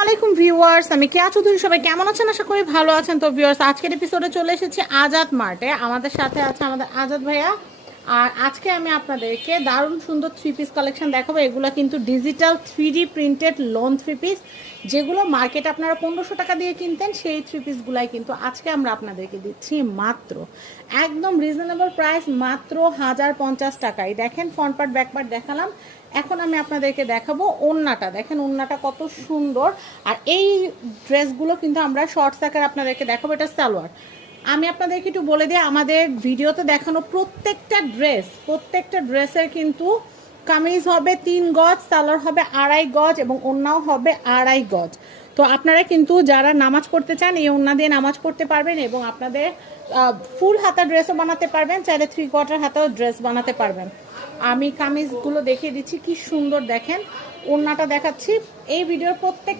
আসসালামাইকুম ভিউয়ার্স, আমি কেয়া চৌধুরী। সবাই কেমন আছেন? আশা করি ভালো আছেন। তো ভিউয়ার্স, আজকের এপিসোডে চলে এসেছি আজাদ মার্টে। আমাদের সাথে আছে আমাদের আজাদ ভাইয়া। আর আজকে আমি আপনাদেরকে দারুণ সুন্দর থ্রি পিস কালেকশন দেখাবো। এগুলো কিন্তু digital 3D printed loan three piece, যেগুলো মার্কেটে আপনারা 1500 টাকা দিয়ে কিনতেন, সেই থ্রি পিসগুলাই কিন্তু আজকে আমরা আপনাদেরকে দিচ্ছি মাত্র একদম রিজনেবল প্রাইস, মাত্র 1050 টাকায়। দেখেন, ফ্রন্ট পার্ট ব্যাক পার্ট দেখালাম। এখন আমি আপনাদেরকে দেখাবো ওড়নাটা। দেখেন ওড়নাটা কত সুন্দর। আর এই ড্রেসগুলো কিন্তু আমরা শর্টস আকারে আপনাদেরকে দেখাবো। এটা সালোয়ার। আমি আপনাদেরকে একটু বলে দিই, আমাদের ভিডিওতে দেখানো প্রত্যেকটা ড্রেসের কিন্তু কামিজ হবে 3 গজ, সালোয়ার হবে 2.5 গজ এবং ওড়নাও হবে 2.5 গজ। তো আপনারা কিন্তু যারা নামাজ পড়তে চান, এই ওড়না দিয়ে নামাজ পড়তে পারবেন এবং আপনাদের ফুল হাতা ড্রেসও বানাতে পারবেন, চাইলে 3/4 হাতাও ড্রেস বানাতে পারবেন। আমি কামিজগুলো দেখিয়ে দিচ্ছি কি সুন্দর। দেখেন ওড়নাটা দেখাচ্ছি। এই ভিডিওর প্রত্যেক